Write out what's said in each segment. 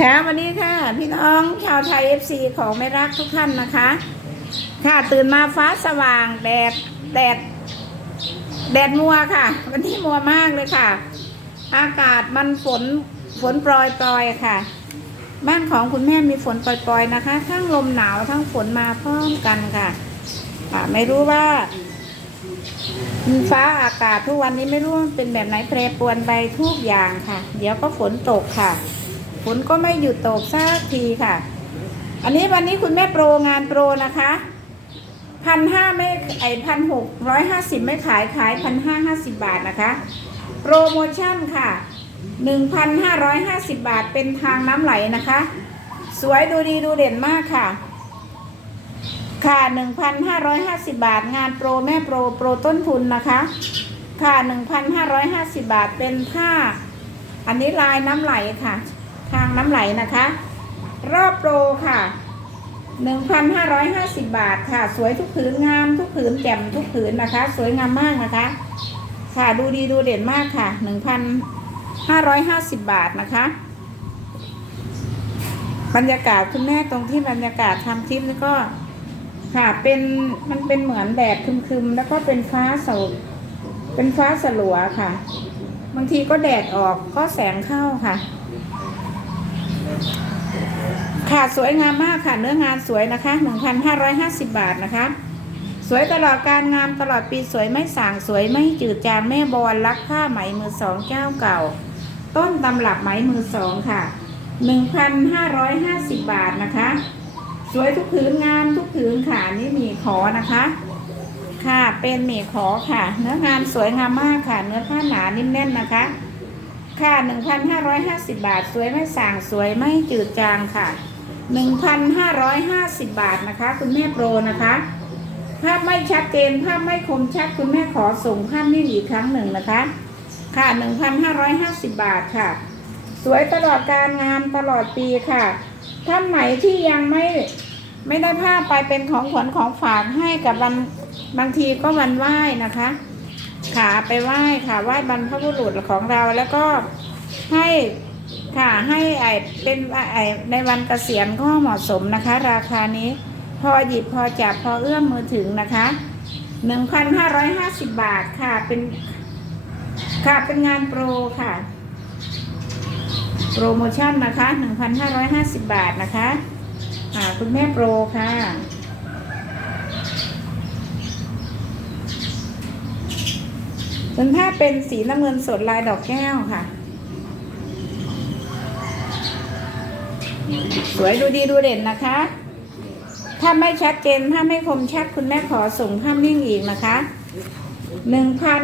ค่ะวันนี้ค่ะ พี่น้องชาวไทยเอฟซีของไม่รักทุกท่านนะคะ ค่ะตื่นมาฟ้าสว่างแดดแดดแดดมัวค่ะ วันนี้มัวมากเลยค่ะ อากาศมันฝนฝนปลอยปลอยค่ะ บ้านของคุณแม่มีฝนปล่อยๆนะคะ ทั้งลมหนาวทั้งฝนมาพร้อมกันค่ะค่ะ ไม่รู้ว่าฟ้าอากาศทุกวันนี้ไม่รู้เป็นแบบไหนแปรปรวนไปทุกอย่างค่ะ เดี๋ยวก็ฝนตกค่ะ ฝนก็ไม่หยุดตกสักทีค่ะ อันนี้วันนี้คุณแม่โปรงานโปรนะคะพันห้าไม่ไอพันหกร้อยห้าสิบไม่ขายขายพันห้าห้าสิบบาทนะคะ โปรโมชั่นค่ะหนึ่งพันห้าร้อยห้าสิบบาทเป็นทางน้ำไหลนะคะ สวยดูดีดูเด่นมากค่ะ ค่ะหนึ่งพันห้าร้อยห้าสิบบาท งานโปรแม่โปรโปรต้นทุนนะคะ ค่ะหนึ่งพันห้าร้อยห้าสิบบาทเป็นผ้า อันนี้ลายน้ำไหลค่ะ ทางน้ำไหลนะคะ รอบโปรค่ะ 1,550 บาทค่ะ สวยทุกผืนงามทุกผืนแจ่มทุกผืนนะคะ สวยงามมากนะคะ ค่ะดูดีดูเด่นมากค่ะ 1,550 บาทนะคะ บรรยากาศคุณแม่ตรงที่บรรยากาศทำคลิปนี่ก็ค่ะเป็นมันเป็นเหมือนแดดคึมๆ แล้วก็เป็นฟ้าสดเป็นฟ้าสลัวค่ะ บางทีก็แดดออกก็แสงเข้าค่ะ ค่ะสวยงามมากค่ะเนื้องานสวยนะคะ 1,550 บาทนะคะ สวยตลอดการงานตลอดปีสวยไม่สางสวยไม่จืดจางแม่บอลรักผ้าไหมมือสองเจ้าเก่า ต้นตำรับไหมมือสองค่ะ 1,550 บาทนะคะ สวยทุกผืนงามทุกผืนค่ะนี่มีขอนะคะ ค่ะเป็นหมี่ขอค่ะ เนื้องานสวยงามมากค่ะ เนื้อผ้าหนานิ่มแน่นนะคะค่ะ 1,550 บาท สวยไม่สาง สวยไม่จืดจางค่ะ 1,550 บาทนะคะ คุณแม่โปรนะคะภาพไม่ชัดเจนภาพไม่คมชัดคุณแม่ขอส่งภาพนิ่งอีกครั้งหนึ่งนะคะ ค่ะ 1,550 บาทค่ะ สวยตลอดการงานตลอดปีค่ะ ท่านไหนที่ยังไม่ไม่ได้ภาพไปเป็นของขวัญของฝากให้กับวันบางทีก็วันไหว้นะคะค่ะไปไหว้ค่ะไหว้บรรพบุรุษของเราแล้วก็ให้ ค่ะให้ไอเป็นไอในวันเกษียณก็เหมาะสมนะคะ ราคานี้พอหยิบพอจับพอเอื้อมมือถึงนะคะหนึ่งพันห้าร้อยห้าสิบบาทค่ะเป็นค่ะเป็นงานโปรค่ะ โปรโมชั่นนะคะหนึ่งพันห้าร้อยห้าสิบบาทนะคะอ่าคุณแม่โปรค่ะเป็นผ้าเป็นสีน้ำเงินสดลายดอกแก้วค่ะ สวยดูดีดูเด่นนะคะ ถ้าไม่ชัดเจนถ้าไม่คมชัดคุณแม่ขอส่งภาพนิ่งอีกนะคะหนึ่งพัน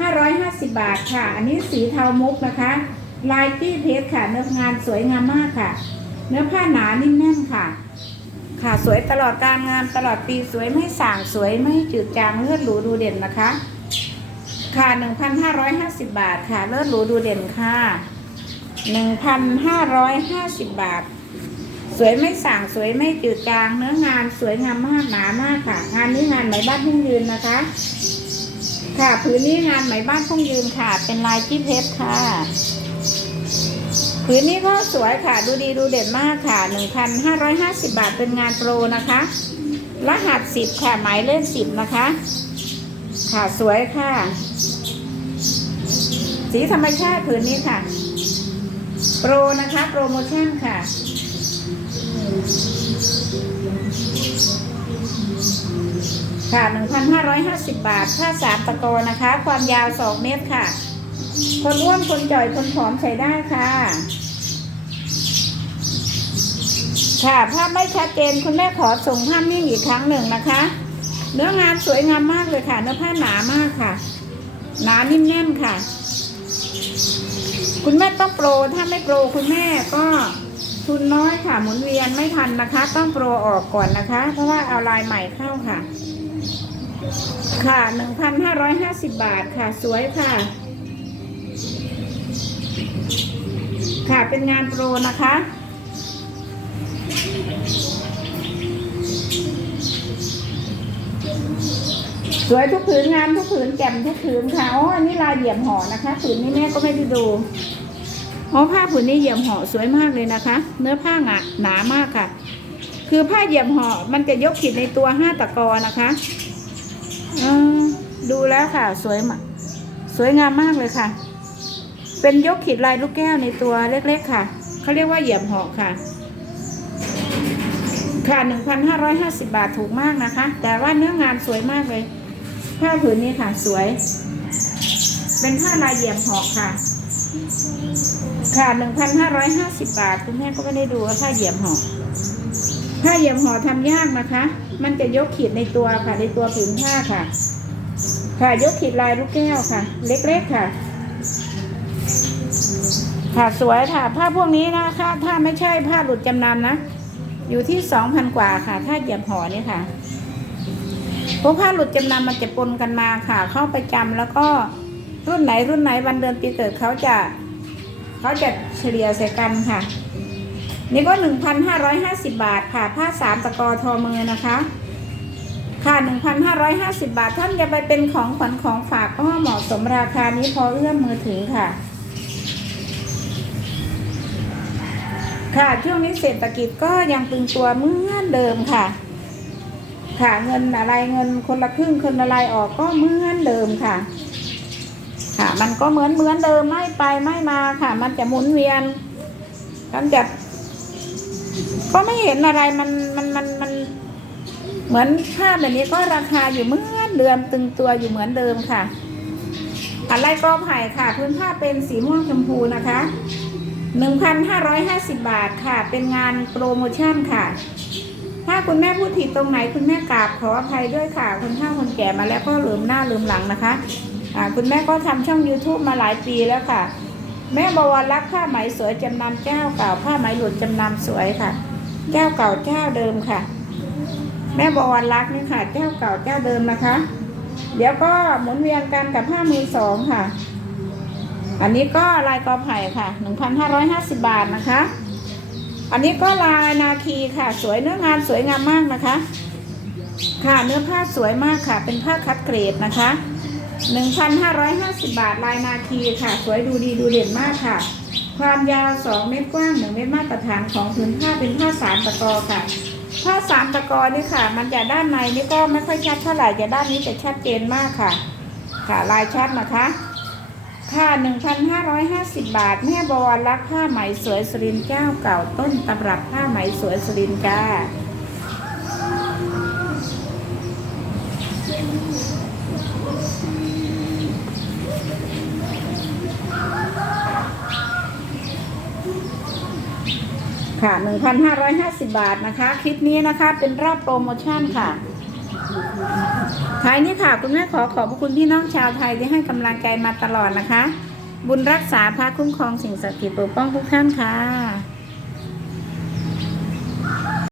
ห้าร้อยห้าสิบบาทค่ะ อันนี้สีเทามุกนะคะลายตี้เพชรค่ะเนื้องานสวยงามมากค่ะ เนื้อผ้าหนานิ่มแน่นค่ะ ค่ะสวยตลอดการงานตลอดปีสวยไม่ส่างสวยไม่จืดจางเลือดหรูดูเด่นนะคะ ค่ะ1,550บาทค่ะเลิศหรูดูเด่นค่ะ 1,550บาท สวยไม่สั่งสวยไม่จืดจางเนื้องานสวยงามมากหนามากค่ะ งานนี้งานไหมบ้านพุ่งยืนนะคะ ค่ะผืนนี้งานไหมบ้านพุ่งยืนค่ะ เป็นลายจี้เพชรค่ะผืนนี้ก็สวยค่ะ ดูดีดูเด่นมากค่ะ 1,550 บาทเป็นงานโปรนะคะ รหัส 10 ค่ะ หมายเลข10 นะคะ ค่ะสวยค่ะ สีธรรมชาติผืนนี้ค่ะ โปรนะคะโปรโมชั่นค่ะ ค่ะ 1,550 บาทผ้าสามตะโกนะคะ ความยาว 2 เมตรค่ะ คนอ้วน คนจ่อย คนผอมใช้ได้ค่ะ ค่ะภาพไม่ชัดเจนคุณแม่ขอส่งภาพนิ่งอีกครั้งหนึ่งนะคะ เนื้องานสวยงามมากเลยค่ะ เนื้อผ้าหนามากค่ะ หนานิ่มแน่นค่ะ คุณแม่ต้องโปรถ้าไม่โปรคุณแม่ก็ทุนน้อยค่ะ หมุนเวียนไม่ทันนะคะ ต้องโปรออกก่อนนะคะ เพราะว่าเอาลายใหม่เข้าค่ะ ค่ะหนึ่งพันห้าร้อยห้าสิบบาทค่ะ สวยค่ะ ค่ะเป็นงานโปรนะคะ สวยทุกผืนงามทุกผืนแจ่มทุกผืนค่ะอ๋ออันนี้ลายเหยี่ยมห่อนะคะผืนนี้แม่ก็ไม่ได้ดูอ๋อผ้าผืนนี้เหยี่ยมห่อสวยมากเลยนะคะ เนื้อผ้าหนาหนามากค่ะ คือผ้าเหยี่ยมห่อมันจะยกขีดในตัวห้าตะกอนะคะอดูแล้วค่ะ สวยมากสวยงามมากเลยค่ะ เป็นยกขีดลายลูกแก้วในตัวเล็ก ๆ ค่ะเขาเรียกว่าเหยี่ยมห่อค่ะ ค่ะหนึ่งพันห้าร้อยห้าสิบาทถูกมากนะคะ แต่ว่าเนื้องานสวยมากเลย ผ้าผืนนี้ค่ะสวย เป็นผ้าลายเหยี่ยมห่อค่ะ ค่ะหนึ่งพันห้าร้อยห้าสิบบาท คุณแม่ก็ไม่ได้ดูว่าผ้าเหยี่ยมห่อผ้าเหยี่ยมห่อทำยากนะคะ มันจะยกขีดในตัวค่ะ ในตัวผืนผ้าค่ะ ค่ะยกขีดลายลูกแก้วค่ะ เล็กๆค่ะ ค่ะสวยค่ะ ผ้าพวกนี้นะคะ ถ้าไม่ใช่ผ้าหลุดจำนำนะ อยู่ที่สองพันกว่าค่ะ ถ้าเหยียบห่อนี่ค่ะพราะผ้าหลุดจำนำมันจะปนกันมาค่ะ เข้าไปจำแล้วก็รุ่นไหนรุ่นไหนวันเดือนปีเกิดเขาจะเขาจะเฉลี่ยใส่กันค่ะ นี่ก็หนึ่งพันห้าร้อยห้าสิบาทค่ะ ผ้าสามตะกอทอมือนะคะ ค่ะหนึ่งพันห้าร้อยห้าสิบาทท่านจะไปเป็นของขวัญของฝากก็เหมาะสมราคานี้พอเอื้อมมือถึงค่ะ ค่ะช่วงนี้เศรษฐกิจก็ยังตึงตัวเหมือนเดิมค่ะ ค่ะเงินอะไรเงินคนละครึ่งคนละลายออกก็เหมือนเดิมค่ะ ค่ะ มันก็เหมือนเหมือนเดิมไม่ไปไม่มาค่ะ มันจะหมุนเวียนมันจะก็ไม่เห็นอะไรมันมันมันมัน เหมือนผ้าแบบนี้ก็ราคาอยู่เหมือนเดิมตึงตัวอยู่เหมือนเดิมค่ะ อะไรก็ไผ่ค่ะ พื้นผ้าเป็นสีม่วงชมพูนะคะ 1,550 บาทค่ะ เป็นงานโปรโมชั่นค่ะ ถ้าคุณแม่พูดผิดตรงไหนคุณแม่กราบขออภัยด้วยค่ะ คนเฒ่าคนแก่มาแล้วก็ลืมหน้าลืมหลังนะคะอ่าคุณแม่ก็ทำช่อง YouTube มาหลายปีแล้วค่ะ แม่บวรรักผ้าไหมสวยจำนำเจ้าเก่าผ้าไหมหลุดจำนำสวยค่ะ เจ้าเก่าเจ้าเดิมค่ะ แม่บวรรักนี่ค่ะ เจ้าเก่าเจ้าเดิมนะคะ เดี๋ยวก็หมุนเวียนกันกับผ้ามือสองค่ะ อันนี้ก็ลายกอไผ่ค่ะ 1,550 บาทนะคะ อันนี้ก็ลายนาคีค่ะ สวยเนื้องานสวยงามมากนะคะ ค่ะเนื้อผ้าสวยมากค่ะ เป็นผ้าคัดเกรดนะคะ 1,550 บาทลายนาคีค่ะ สวยดูดีดูเด่นมากค่ะ ความยาว 2 เมตรกว้าง 1 เมตรมาตรฐานของผืนผ้าเป็นผ้าสามตะกอค่ะ ผ้าสามตะกอนี่ค่ะ มันจะด้านในนี่ก็ไม่ค่อยชัดเท่าไหร่จะด้านนี้จะชัดเจนมากค่ะ ค่ะลายชัดนะคะ ค่ะ 1,550 บาท แม่บวรรักผ้าไหมสวยสรินเจ้าเก่าต้นตำรับผ้าไหมสวยสรินจ้าค่ะ 1,550 บาทนะคะ คลิปนี้นะคะเป็นรอบโปรโมชั่นค่ะ ท้ายนี้ค่ะ คุณแม่ขอขอบพระคุณพี่น้องชาวไทยที่ให้กำลังใจมาตลอดนะคะ บุญรักษาพระคุ้มครองสิ่งศักดิ์สิทธิ์ปกป้องทุกท่านค่ะ